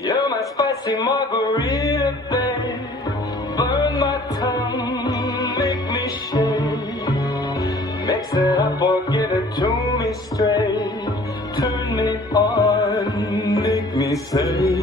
You're my spicy margarita, babe. Burn my tongue, make me shake. Mix it up or give it to me straight. Turn me on, make me say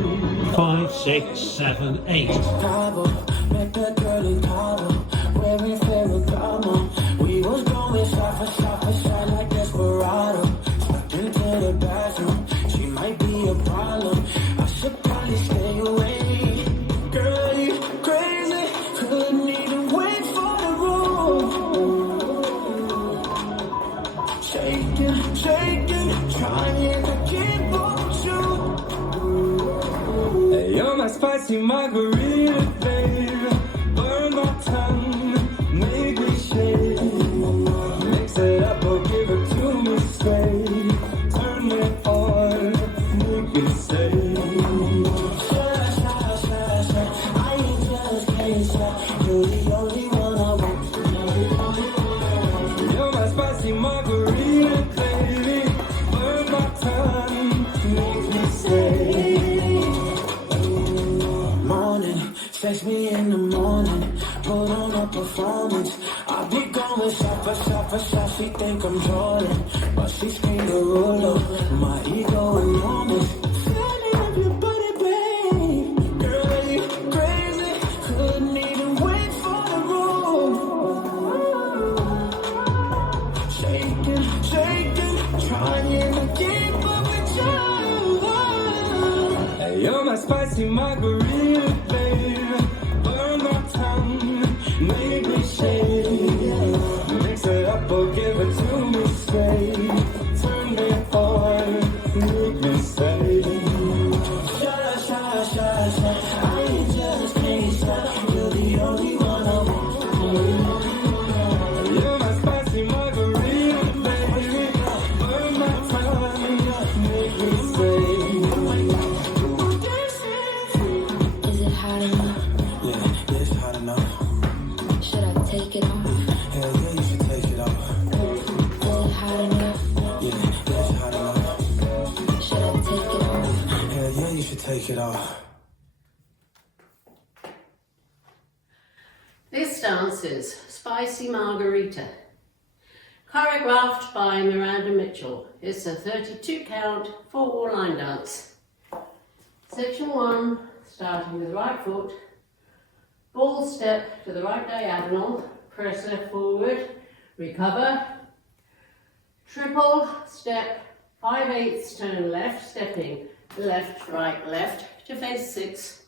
5, 6, 7, 8. Cabo, met that girl in Cabo, wearing Ferragamo. We was going shot for shot for shot like Desperado. Stuck into the bathroom, she might be a problem. I should probably stay away. Girl, you crazy, couldn't even wait for the room. Shaking, shaking, trying to keep up with you. you're my spicy margarita, babe. Burn my tongue, make me shake. Mix it up or give it to me straight. Turn me on, make me say I ain't just can't stop. You're the only one I want. you're my spicy margarita, baby. Burn my tongue, make me say Morning, text me in the morning. Put on a performance. I be going shot for shot for shot. She think I'm Jordan, but she scream the ruler. My ego enormous. Tell me of your body, babe. Girl, you crazy. Couldn't even wait for the room. Shaking, shaking, trying to keep up with you. you're my spicy margarita, babe. Burn my tongue, make me shake. Mix it up or give it to me straight. Turn me on, make me say Shut, I ain't just can't stop. You're the only one I want. you're my spicy margarita, baby. Burn my tongue, make me say Is it hot enough? Yeah, it's hot enough. Should I take it off? Hell yeah, you should take it off. Is it hot enough? Yeah, it's hot enough. Should I take it off? Hell yeah, you should take it off. This dance is Spicy Margarita, choreographed by Miranda Mitchell. It's a 32 count, 4 line dance. Section 1, starting with right foot, ball step to the right diagonal, press left forward, recover, triple step, 5/8 turn left, stepping left, right, left to face 6,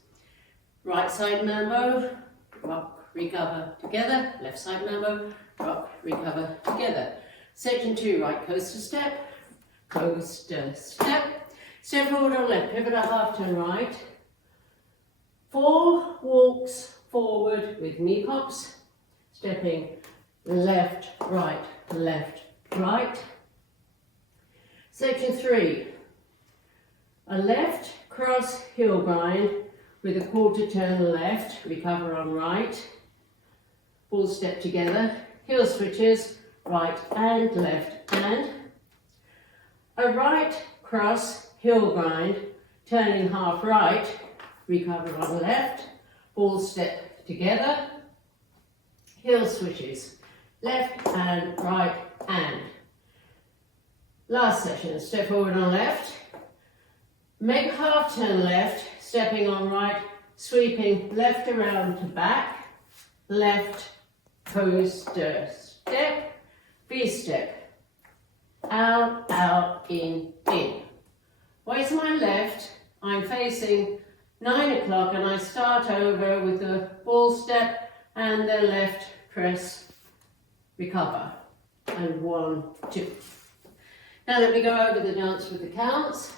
right side mambo, rock, recover together, left side mambo, rock, recover together. Section 2, right coaster step, step forward on left, pivot a half turn right, 4 walks forward with knee pops, stepping left, right, left, right. Section 3, a left cross heel grind with a quarter turn left, recover on right, full step together, heel switches, right and left, and a right cross heel grind, turning half right, recover on left, full step together, heel switches, left and right and. Last section, step forward on left, make half turn left, stepping on right, sweeping left around to back, left coaster step, V-step, out, out, in. Waist my left, I'm facing 9 o'clock and I start over with the ball step and the left press, recover, and 1, 2. Now let me go over the dance with the counts.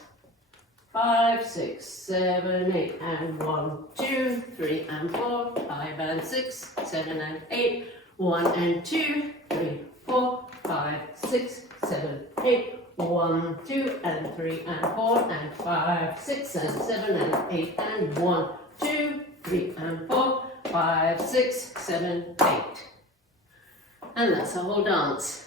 5, 6, 7, 8, and 1, 2, 3, and 4, 5, and 6, 7, and 8, 1, and 2, 3, 4, 5, 6, 7, 8, 1, 2, and 3, and 4, and 5, 6, and 7, and 8, and 1, 2, 3, and 4, 5, 6, 7, 8. And that's the whole dance.